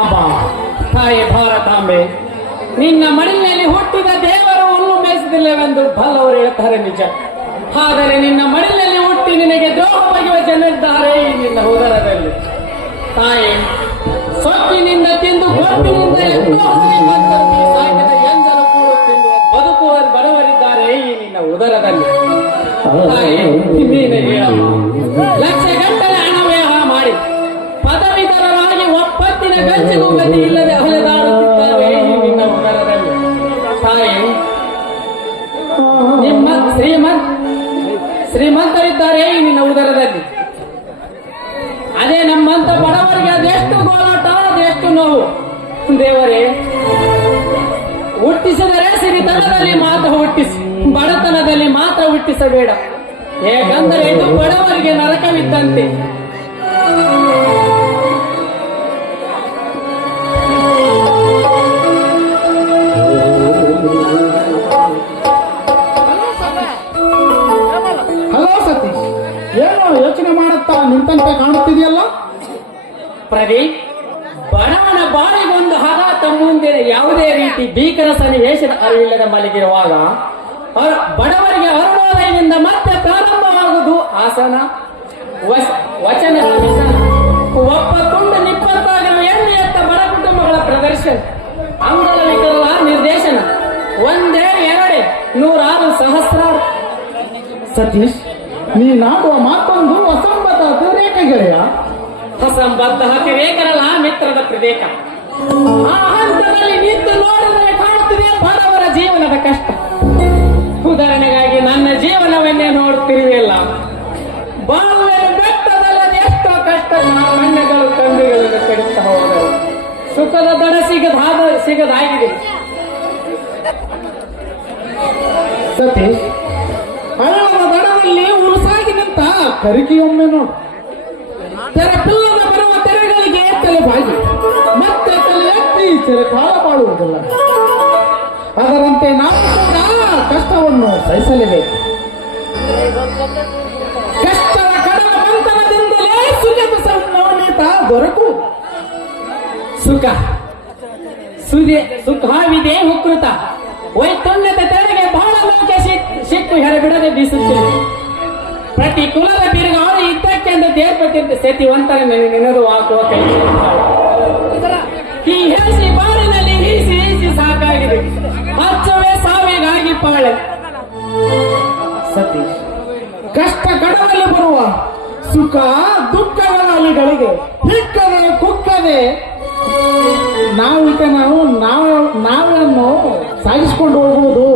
ಅಬ್ಬ ತಾಯಿ ಭಾರತಾಂಬೆ ನಿನ್ನ ಮಡಿಲಿನಲ್ಲಿ ಹುಟ್ಟಿದ ದೇವರು ಹುಲ್ಲು ಮೇಯಿಸದಿಲ್ಲವೆಂದು ಬಲ್ಲವರು ಹೇಳ್ತಾರೆ ನಿಜ. ಆದರೆ ನಿನ್ನ ಮಡಿಲಿನಲ್ಲಿ ಹುಟ್ಟಿ ನಿನಗೆ ದ್ರೋಹ ಬಗೆಯುವ ಜನರಿದ್ದಾರೆ ನಿನ್ನ ಉದರದಲ್ಲಿ. ತಾಯಿ ಸೊಪ್ಪಿನಿಂದ ತಿಂದು ಕೊಟ್ಟಿನಿಂದ ಬದುಕುವ ಬಡವರಿದ್ದಾರೆ ನಿನ್ನ ಉದರದಲ್ಲಿ. ಲಕ್ಷ ಒಪ್ಪತ್ತಿನ ಗಂಚಿಗೂ ಗತಿ ಇಲ್ಲದೆ ಅಲೆದಾಡುತ್ತಿದ್ದಾರೆ ಈ ನಿನ್ನ ಉದರದಲ್ಲಿ ತಾಯಿ ನಿಮ್ಮ ಶ್ರೀಮಂತ ಶ್ರೀಮಂತರಿದ್ದಾರೆ ನಿನ್ನ ಉದರದಲ್ಲಿ. ಅದೇ ನಮ್ಮಂತ ಬಡವರಿಗೆ ಅದೆಷ್ಟು ಗೋಳಾಟ ಅದೆಷ್ಟು ನೋವು. ದೇವರೇ, ಹುಟ್ಟಿಸಿದರೆ ಸಿರಿತನದಲ್ಲಿ ಮಾತ್ರ ಹುಟ್ಟಿಸಿ, ಬಡತನದಲ್ಲಿ ಮಾತ್ರ ಹುಟ್ಟಿಸಬೇಡ. ಹೇಗಂದರೆ ಇದು ಬಡವರಿಗೆ ನರಕವಿದ್ದಂತೆ. ನಿಂತಂತೆ ಕಾಣುತ್ತಿದೆಯಲ್ಲ? ಪ್ರದೀಪ್ ಬಡವನ ಬಾಳಿಗೊಂದು ಹರ ಮುಂದಿನ ಯಾವುದೇ ರೀತಿ ಭೀಕರ ಸನ್ನಿವೇಶದ ಅರಿವಿಲ್ಲದ ಮಲಗಿರುವಾಗ ಬಡವರಿಗೆ ಅರುಣೋದಯದಿಂದ ಮತ್ತೆ ಪ್ರಾರಂಭವಾಗುವುದು ಆಸನ ವಚನ ಒಪ್ಪ ತುಂಡು ನಿಪ್ಪತ್ತಾಗಿರುವ ಎಣ್ಣೆ ಎತ್ತ ಬಡ ಕುಟುಂಬಗಳ ಪ್ರದರ್ಶನ ಅಂಗಲ ನಿರ್ದೇಶನ, ಒಂದೇ ಎರಡೇ ನೂರಾರು ಸಹಸ್ರಾರು. ಸತೀಶ್ ನೀನಾಡುವ ಮಾತೊಂದು ಅಸಂಬದ್ಧ ಅತಿರೇಕ ಗೆಳೆಯ ಅಸಂಬದ್ಧ ಹತಿರೇಕರಲ್ಲ ಮಿತ್ರದ ಪ್ರದೇಕ ಆ ಹಂತದಲ್ಲಿ ನಿಂತು ನೋಡಿದರೆ ಕಾಣುತ್ತಿದೆ ಬಡವರ ಜೀವನದ ಕಷ್ಟ. ಉದಾಹರಣೆಗಾಗಿ, ನನ್ನ ಜೀವನವನ್ನೇ ನೋಡುತ್ತಿರುವಲ್ಲ ಬಾಳುವೆ ಬೆಟ್ಟದಲ್ಲಿ ಎಷ್ಟೋ ಕಷ್ಟ ಮಣ್ಣೆಗಳು ಕಂಡುಗಳಿಂದ ಕಡಿತಾ ಹೋದರು ಸುಖದ ದಡ ಸಿಗದಾದ ಸಿಗದಾಗಿದೆ. ಸತೀಶ್, ಹಳ್ಳದ ದಡದಲ್ಲಿ ಉರುಸಾಗಿ ನಿಂತ ಕರಿಕೆಯೊಮ್ಮೆ ನೋಡು. ತೆರೆ ಪಿಲ್ಲದ ಬರುವ ತೆರೆಗಳಿಗೆ ತಲೆ ಬಾಗಿ ಮತ್ತೆ ತಲೆ ಎತ್ತಿ ಚಿರಕಾಲ ಮಾಡುವುದಿಲ್ಲ ಅದರಂತೆ ನಾವು ಕೂಡ ಕಷ್ಟವನ್ನು ಸಹಿಸಲೇಬೇಕು. ಕಷ್ಟದ ಕಡಲ ಮಂಥನದಿಂದಲೇ ಸುಖದ ಸಂಭವನೀತ ದೊರಕು. ಸುಖ. ಸುದೆ ಸುಖಾವಿದೆ ಹುಕೃತ ವೈತನ್ಯದ ತೆರೆಗೆ ಬಹಳ ಲೋಕೆ ಸಿಕ್ಕು ಹೆರಬಿಡದೆ ಬೀಸುತ್ತೇನೆ ಪ್ರತಿ ಕುಲದ ಬಿರುಗಾಳು ಇದ್ದಕ್ಕೆಂದು ದೇರ್ಪಟ್ಟಿದ್ದ ಸತಿವಂತನ ನೆನೆದು ಹಾಕುವ ಕೈ ಈ ಹೇಸಿ ಬಾಳಿನಲ್ಲಿ ಹೀಸಿ ಹೀಸಿ ಸಾಕಾಗಿದೆ. ಅಚ್ಚವೇ ಸಾವಿಗಾಗಿ ಪಾಳೆ. ಸತೀಶ್, ಕಷ್ಟ ಕಡದಲ್ಲಿ ಬರುವ ಸುಖ ದುಃಖಗಳ ಅಲಿಗಳಿಗೆ ಹಿಕ್ಕದೆ ಕುಕ್ಕದೆ ನಾವು ಈಗ ನಾವು ನಾವು ನಾವನ್ನು ಸಾಗಿಸಿಕೊಂಡು ಹೋಗುವುದು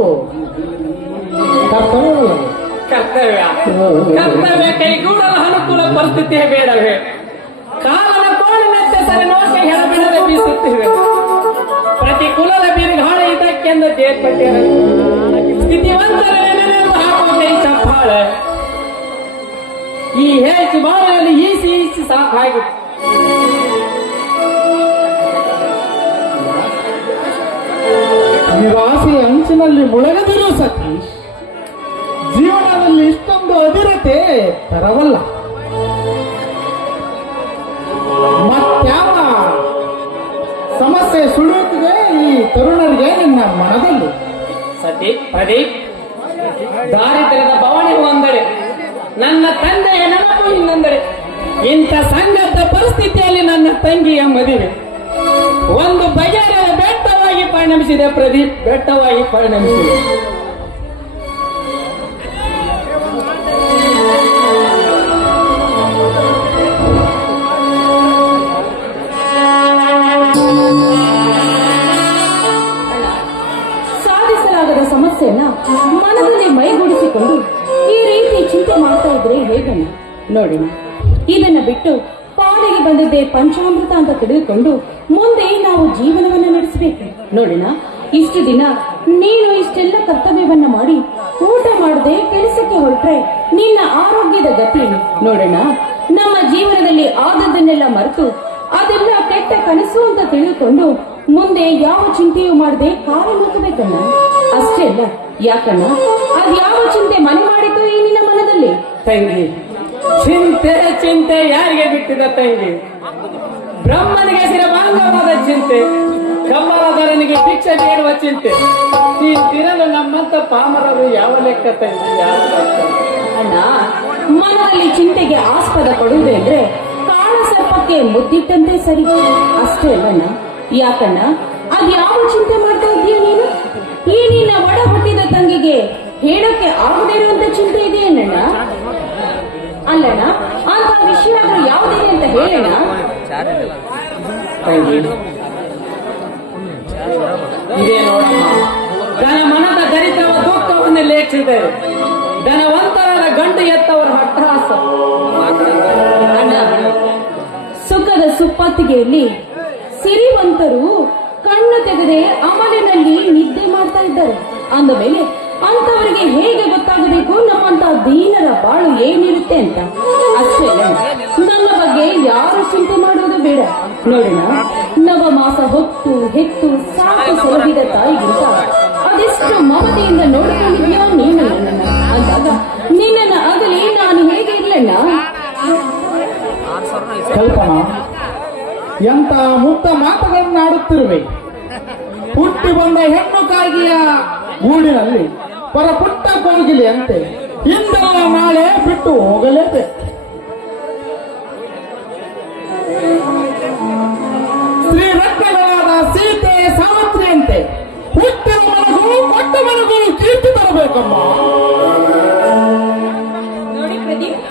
ಕರ್ತವ್ಯವಲ್ಲ. ಕರ್ತವ್ಯ ಕರ್ತವ್ಯ ಕೈಗೂಡಲು ಅನುಕೂಲ ಪರಿಸ್ಥಿತಿಯೇ ಬೇಡವೇ. ಕಾಲನ ಕೋಳಿನಂತೆ ಸರಿ ನೋಕೆ ಹೆರಬಿಡದೆ ಬೀಸುತ್ತಿವೆ. ಪ್ರತಿ ಕುಲದ ಬಿರುಗಾಳ ಇದಕ್ಕೆಂದು ದೇರ್ಪಟ್ಟಿರ ಸ್ಥಿತಿವಂತರ ನೆನೆದು ಹಾಕುವ ಕೈ ಚಪ್ಪಾಳೆ. ಈ ಹೆಚ್ಚು ಬಾಳಲ್ಲಿ ಈಸಿ ಈಸಿ ಸಾಕಾಗಿತ್ತು ನಿವಾಸಿ ಅಂಚಿನಲ್ಲಿ ಮುಳುಗದಿರು ಸತೀಶ್. ಜೀವನದಲ್ಲಿ ಇಷ್ಟೊಂದು ಅಧಿರತೆ ತರವಲ್ಲ. ಮತ್ಯಾವ ಸಮಸ್ಯೆ ಸುಳಿಯುತ್ತಿದೆ ಈ ತರುಣರಿಗೆ ನಿನ್ನ ಮನದಲ್ಲಿ. ಸತಿ ಪ್ರದೀಪ್ ದಾರಿದ್ರ್ಯದ ಬವಣೆ ಒಂದೆಡೆ ನನ್ನ ತಂದೆಯ ನೆನಪು ಇನ್ನೊಂದೆಡೆ. ಇಂಥ ಸಂಘದ ಪರಿಸ್ಥಿತಿಯಲ್ಲಿ ನನ್ನ ತಂಗಿಯ ಮದುವೆ. ಒಂದು ಬಗೆಯ ಬೆಟ್ಟವಾಗಿ ಪರಿಣಮಿಸಿದೆ ಪ್ರದೀಪ್ ಬೆಟ್ಟವಾಗಿ ಪರಿಣಮಿಸಿದೆ. ಇದ್ರೆ ಹೇಗಣ್ಣ? ನೋಡೋಣ. ಇದನ್ನ ಬಿಟ್ಟು ಪಾಡಿಗೆ ಬಂದದ್ದೇ ಪಂಚಾಮೃತ ಅಂತ ತಿಳಿದುಕೊಂಡು ಮುಂದೆ ನಾವು ಜೀವನವನ್ನ ನಡೆಸಬೇಕು. ನೋಡೋಣ. ಇಷ್ಟು ದಿನ ನೀನು ಇಷ್ಟೆಲ್ಲ ಕರ್ತವ್ಯವನ್ನ ಮಾಡಿ ಊಟ ಮಾಡದೆ ಕೆಲಸಕ್ಕೆ ಹೊರಟ್ರೆ ನಿನ್ನ ಆರೋಗ್ಯದ ಗತಿ? ನೋಡೋಣ. ನಮ್ಮ ಜೀವನದಲ್ಲಿ ಆದದ್ದನ್ನೆಲ್ಲ ಮರೆತು ಅದೆಲ್ಲ ಕೆಟ್ಟ ಕನಸು ಅಂತ ತಿಳಿದುಕೊಂಡು ಮುಂದೆ ಯಾವ ಚಿಂತೆಯೂ ಮಾಡದೆ ಕಾಲ ಮುತ್ತಬೇಕಣ್ಣ ಅಷ್ಟೇ ಅಲ್ಲ, ಯಾಕಣ್ಣ? ಅದ್ ಯಾವ ಚಿಂತೆ ಮನೆ ಮನದಲ್ಲಿ ತಂಗಿ. ಚಿಂತೆ ಚಿಂತೆ ಯಾರಿಗೆ ಬಿಟ್ಟಿದ ತಂಗಿ? ಬ್ರಹ್ಮನಿಗೆ ಅಂಗಾಂಗವಾದ ಚಿಂತೆ. ಕಮ್ಮರದರನಿಗೆ ಭಿಕ್ಷೆ ನೀಡುವ ಚಿಂತೆ. ಈ ತಿರಲು ನಮ್ಮಂತ ಪಾಮರರು ಯಾವ ಲೆಕ್ಕ ತಂಗಿ ಯಾವ ಅಣ್ಣ ಮನದಲ್ಲಿ ಚಿಂತೆಗೆ ಆಸ್ಪದ ಕೊಡುವುದೆಂದ್ರೆ ಕಾಳಸರ್ಪಕ್ಕೆ ಮುದ್ದಿಟ್ಟಂತೆ ಸರಿ. ಅಷ್ಟೇ ಅಲ್ಲಣ್ಣ ಯಾಕಣ್ಣ ಅದ್ಯಾವ ಚಿಂತೆ ಮಾಡ್ತಾ ಇದೀಯ ನೀನು? ಈ ನಿನ್ನ ಒಡ ಹುಟ್ಟಿದ ತಂಗಿಗೆ ಹೇಳಕ್ಕೆ ಆಗದೇ ಇರುವಂತ ಚಿಂತೆ ಇದೆಯೇನಣ್ಣ ಅಲ್ಲಣ್ಣ ಅಂತ ವಿಷಯ ಯಾವುದೇ ಅಂತ ಹೇಳಣ್ಣ? ಇದೇ ಮನದ ದರಿದ್ರವ ದುಃಖವನ್ನು ಲೇಖಿಸಿದರು ಧನವಂತರಾದ ಗಂಡು ಎತ್ತವರ ಹಟ್ಟಹಾಸ ಸುಖದ ಸುಪ್ಪತ್ತಿಗೆಯಲ್ಲಿ ಸಿರಿವಂತರು ಕಣ್ಣು ತೆಗೆದೆ ಅಮಲಿನಲ್ಲಿ ನಿದ್ದೆ ಮಾಡ್ತಾ ಇದ್ದಾರೆ. ಅಂದ ಮೇಲೆ ಅಂತವರಿಗೆ ಹೇಗೆ ಗೊತ್ತಾಗಬೇಕು? ನಮ್ಮಂತ ದೀನರ ಬಾಳು ಏನಿರುತ್ತೆ ಅಂತ? ಅಷ್ಟೇ ನನ್ನ ಬಗ್ಗೆ ಯಾರು ಚಿಂತೆ ಮಾಡೋದು ಬೇಡ. ನೋಡೋಣ. ನವ ಮಾಸ ಹೊತ್ತು ಹೆತ್ತು ಸಾಕು ಸಲಹಿದ ತಾಯಿಗಿಂತ ಅದೆಷ್ಟು ಮಮತೆಯಿಂದ ನೋಡಿಕೊಂಡಿದ್ಯೋ ನೀನು? ಅಂದಾಗ ನಿನ್ನ ಆಗಲಿ ನಾನು ಹೇಗೆ ಇರ್ಲಣ್ಣ? ಕಲ್ಪನಾ ಎಂತ ಮುಕ್ತ ಮಾತುಗಳನ್ನು ಆಡುತ್ತಿರುವೆ ಹುಟ್ಟಿ ಬಂದ ಹೆಣ್ಣು ಕಾಗಿಯ ಗೂಡಿನಲ್ಲಿ ಪರ ಪುಟ್ಟ ಕೋಗಿಲೆ ಅಂತೆ. ಇಂದಲ್ಲ ನಾಳೆ ಬಿಟ್ಟು ಹೋಗಲೇಬೇಕು. ಸೀತೆ ಸಾವಿತ್ರಿಯಂತೆ ಹುಟ್ಟಿದ ಮನಗೂ ಕೊಟ್ಟ ಮನಗೂ ಕೀರ್ತಿ ತರಬೇಕಮ್ಮ. ನೋಡಿ ಪ್ರದೀಪ್.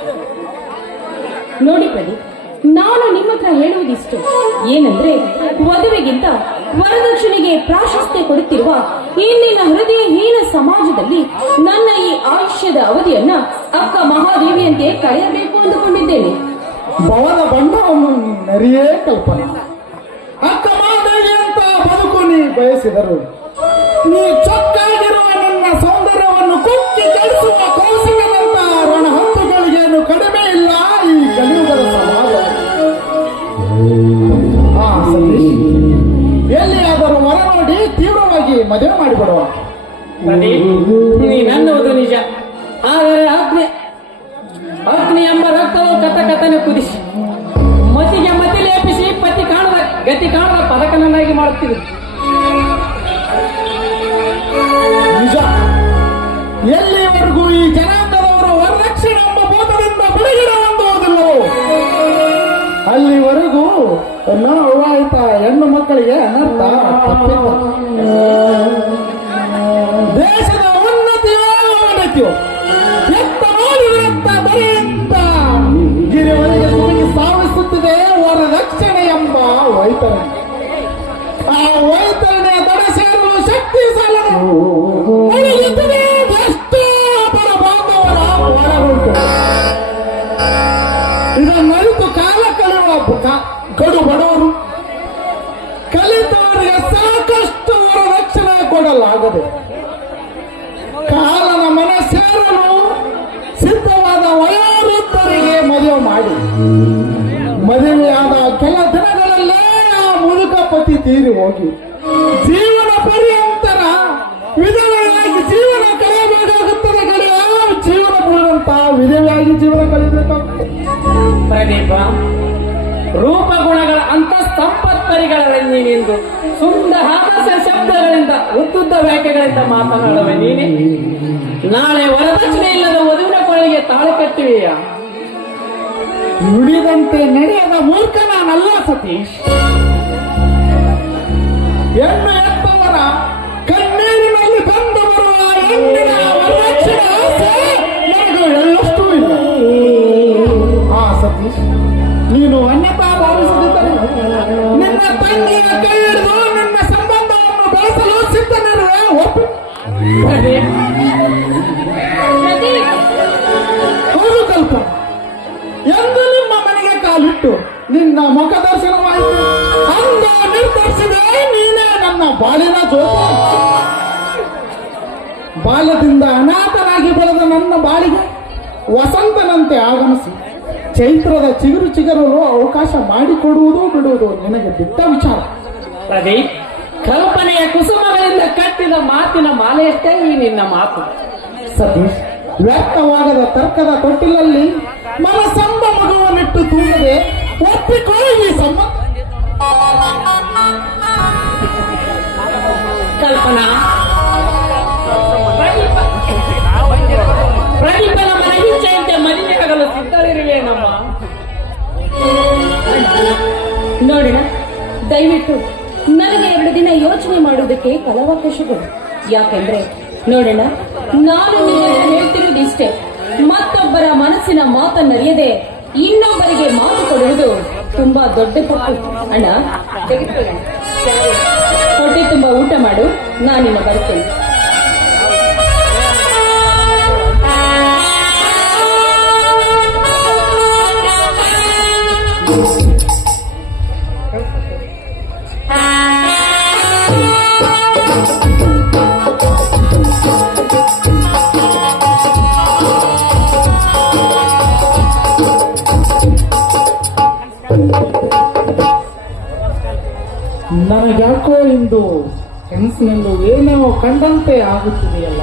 ನೋಡಿ ಪ್ರದೀಪ್. ನಾನು ನಿಮ್ಮ ಹತ್ರ ಹೇಳುವುದಿಷ್ಟು ಏನಂದ್ರೆ, ವಧುವಿಗಿಂತ ವರದಕ್ಷಿಣೆಗೆ ಪ್ರಾಶಸ್ತ್ಯ ಕೊಡುತ್ತಿರುವ ಇಂದಿನ ಹೃದಯಹೀನ ಸಮಾಜದಲ್ಲಿ ನನ್ನ ಈ ಆಯುಷ್ಯದ ಅವಧಿಯನ್ನ ಅಕ್ಕ ಮಹಾದೇವಿಯಂತೆ ಕಳೆಯಬೇಕು ಅಂದುಕೊಂಡಿದ್ದೇನೆ. ಬವನ ಬಂಡವನ್ನು ನರಿಯೇ ಕಲ್ಪನೆ. ಅಕ್ಕ ಮಹಾದೇವಿ ಅಂತ ಬದುಕು ನೀ ಬಯಸಿದರು, ನೀ ಚೊಕ್ಕಾಗಿರುವ ನನ್ನ ಸೌಂದರ್ಯವನ್ನು ಕುಕ್ಕಿ ಕಳಿಸುವ ಹಾ ಸತೀಶ್ ಎಲ್ಲಿಯಾದರೂ ಹೊರ ನೋಡಿ ತೀವ್ರವಾಗಿ ಮದುವೆ ಮಾಡಿಕೊಡುವ. ನನ್ನುವುದು ನೀನನ್ನುವುದು ನಿಜ. ಆದರೆ ಅಗ್ನಿ ಅಗ್ನಿ ಎಂಬ ರಕ್ತವು ಕಥ ಕಥನೆ ಕುದಿಸಿ ಮತಿಗೆ ಮತಿ ಲೇಪಿಸಿ ಪತಿ ಕಾಣದ ಗತಿ ಕಾಣದ ಪದಕನನ್ನಾಗಿ ಮಾಡುತ್ತೀವಿ ನಿಜ. ಎಲ್ಲಿವರೆಗೂ ಈ ಜನಾಂಗದವರು ವರದಕ್ಷಿಣೆ ಎಂಬ ಭೂತದಿಂದ ಬಿಡುಗಡೆ ಹೊಂದುವುದಿಲ್ಲವೋ ಅಲ್ಲಿವರೆಗೂ ಹೆಣ್ಣು ಮಕ್ಕಳಿಗೆ ಅನರ್ಥ ತಪ್ಪಿಲ್ಲ ಮಾಡಿ. ಮದುವೆಯಾದ ಕೆಲ ದಿನಗಳಲ್ಲೇ ಆ ಮುದುಕ ಪತಿ ತೀರಿ ಹೋಗಿ. ಜೀವನ ಪರ್ಯಂತರ ವಿಧವೆಯಾಗಿ ಜೀವನ ಕಳೆಯಬೇಕಾಗುತ್ತದೆ ಕಡೆಯ ಜೀವನ ಪೂರಂತ ವಿಧವೆಯಾಗಿ ಜೀವನ ಕಳೆಯಬೇಕಾಗುತ್ತದೆ ಪ್ರದೀಪ, ರೂಪ ಗುಣಗಳ ಅಂತ ನೀನೆಂದು ಸುಂದರ ಶಬ್ದಗಳಿಂದ ಉದ್ದುದ್ದ ವ್ಯಾಖ್ಯೆಗಳಿಂದ ಮಾತನಾಡುವೆ ನೀನೆ. ನಾಳೆ ವರದಕ್ಷಿಣೆ ಇಲ್ಲದ ವಧುವಿನ ಕೊಳಗೆ ತಾಳೆ ಕಟ್ಟುವೆಯಾ? ನುಡಿದಂತೆ ನಡೆಯದ ಮೂರ್ಖ ನಾನಲ್ಲ ಸತೀಶ್. ಹೆಣ್ಣು ಮುಖ ದರ್ಶನವಾಯಿತು ಅಂದ ನಿರ್ಧರಿಸಿದೆ ನೀನೇ ನನ್ನ ಬಾಳಿನ ಜೋತ. ಬಾಲ್ಯದಿಂದ ಅನಾಥನಾಗಿ ಬೆಳೆದ ನನ್ನ ಬಾಳಿಗೆ ವಸಂತನಂತೆ ಆಗಮಿಸಿ ಚೈತ್ರದ ಚಿಗುರು ಚಿಗುರಲು ಅವಕಾಶ ಮಾಡಿಕೊಡುವುದು ಬಿಡುವುದು ನಿನಗೆ ಬಿಟ್ಟ ವಿಚಾರ. ಪ್ರದೀಪ್ ಕಲ್ಪನೆಯ ಕುಸುಮಗಳಿಂದ ಕಟ್ಟಿದ ಮಾತಿನ ಮಾಲೆಯಷ್ಟೇ ಈ ನಿನ್ನ ಮಾತು. ಸತೀಶ್ ವ್ಯರ್ಥವಾಗದ ತರ್ಕದ ತೊಟ್ಟಿಲಲ್ಲಿ ಮನಸಂಭ ಮಗುವನ್ನಿಟ್ಟು ತೂಗದೆ ಒಪ್ಪಿಕೋ ಈ ಸಂಬಂಧ ಕಲ್ಪನಾ ಪ್ರದೀಪನ ಮನೆಗೆ ಆಗಲು ಸಿದ್ಧರಿರುವೇನಮ್ಮ ನೋಡೋಣ ದಯವಿಟ್ಟು ನನಗೆ ಎರಡು ದಿನ ಯೋಚನೆ ಮಾಡೋದಕ್ಕೆ ಫಲಾವಕಾಶಗಳು. ಯಾಕೆಂದ್ರೆ ನೋಡೋಣ ನಾನು ಹೇಳ್ತಿರೋದು ಇಷ್ಟೇ ಮತ್ತೊಬ್ಬರ ಮನಸ್ಸಿನ ಮಾತನ್ನರಿಯದೆ ಇನ್ನೊಬ್ಬರಿಗೆ ಮಾತು ಕೊಡುವುದು ತುಂಬಾ ದೊಡ್ಡ ತಪ್ಪು. ಅಣ್ಣ ಹೊಟ್ಟೆ ತುಂಬಾ ಊಟ ಮಾಡು. ನಾನಿನ್ನ ಬರ್ತೇನೆ. ನನಗ್ಯಾಕೋ ಇಂದು ಕನಸಿನಲ್ಲೂ ಏನೋ ಕಂಡಂತೆ ಆಗುತ್ತಿದೆಯಲ್ಲ.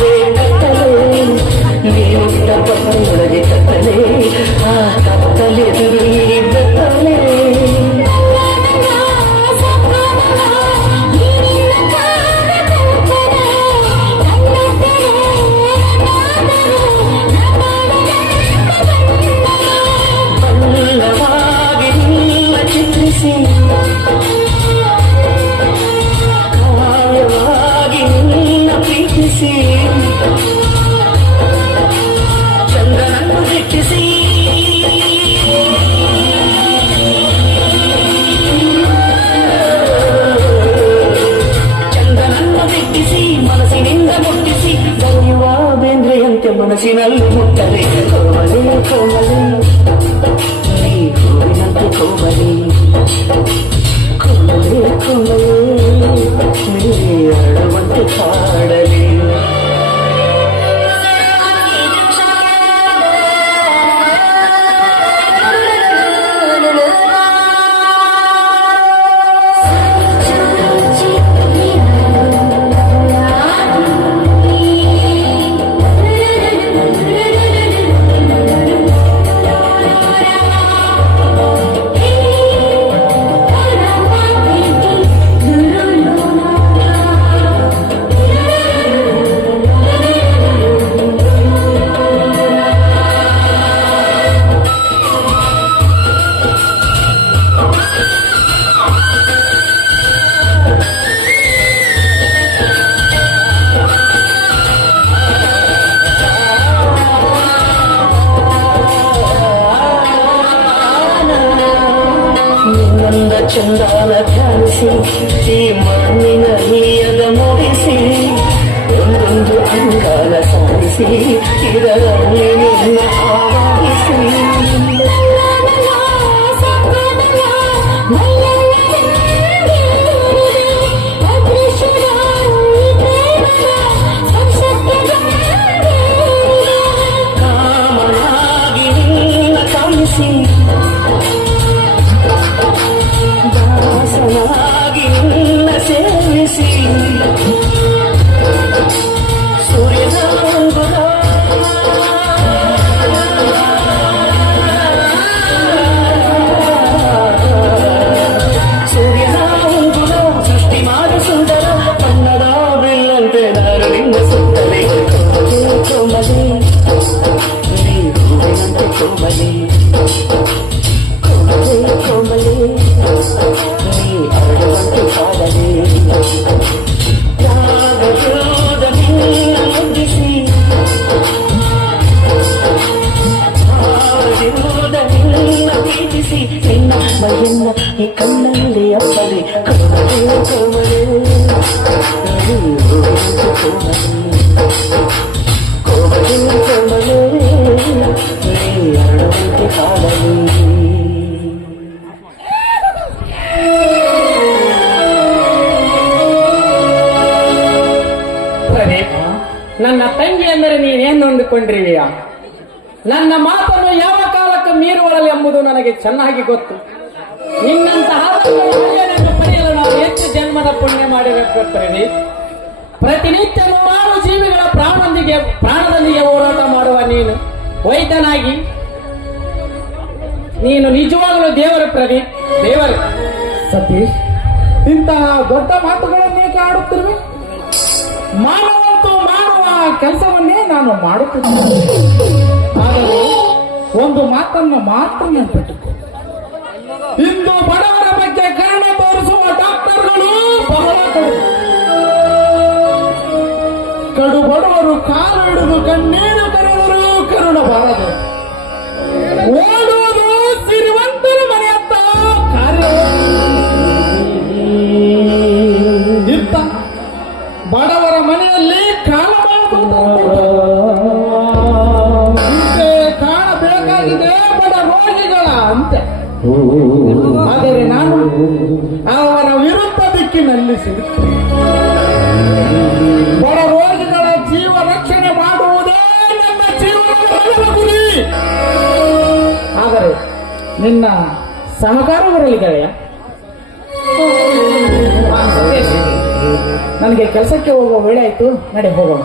వేడుకలు నీ ఉత్త ನೀನೇನು ನನ್ನ ಮಾತನ್ನು ಯಾವ ಕಾಲಕ್ಕೆ ಮೀರುವಳಲ್ಲಿ ಎಂಬುದು ನನಗೆ ಚೆನ್ನಾಗಿ ಗೊತ್ತು. ನಿನ್ನಂತಹ ಪಡೆಯಲು ನಾವು ಹೆಚ್ಚು ಜನ್ಮದ ಪುಣ್ಯ ಮಾಡಬೇಕು ಪ್ರದೀಪ್ ಪ್ರತಿನಿತ್ಯ ನೂರಾರು ಜೀವಿಗಳ ಪ್ರಾಣದೊಂದಿಗೆ ಪ್ರಾಣದೊಂದಿಗೆ ಹೋರಾಟ ಮಾಡುವ ನೀನು. ವೈದ್ಯನಾಗಿ. ನೀನು ನಿಜವಾಗಲೂ ದೇವರು ಪ್ರದೀಪ್ ದೇವರು. ಸತೀಶ್, ಇಂತಹ ದೊಡ್ಡ ಮಾತುಗಳನ್ನೇಕೆ ಆಡುತ್ತಿರುವೆ? ಮಾಡುವ ಕೆಲಸವನ್ನೇ ನಾನು ಮಾಡುತ್ತಿದ್ದೇನೆ ಆದರೆ ಒಂದು ಮಾತನ್ನು ಮಾತ್ರ ಇಂದು ಬಡವರ ಬಗ್ಗೆ ಕರುಣೆ ತೋರಿಸುವ ಡಾಕ್ಟರ್ಗಳು ಬಹಳ ಕಡು ಬಡವರು ಕಾಲು ಹಿಡಿದು ಕಣ್ಣೀರು ಆದರೆ ನಾನು ಅವರ ವಿರುದ್ಧ ದಿಕ್ಕಿನಲ್ಲಿ ಸಿಗುತ್ತೇನೆ. ಬಡ ರೋಗಿಗಳ ಜೀವ ರಕ್ಷಣೆ ಮಾಡುವುದೇ ನನ್ನ ಆದರೆ ನಿನ್ನ ಬರಲಿ ಗೆಳೆಯ ನನಗೆ ಕೆಲಸಕ್ಕೆ ಹೋಗುವ ವೇಳೆ ಆಯ್ತು. ನಡೆ ಹೋಗೋಣ.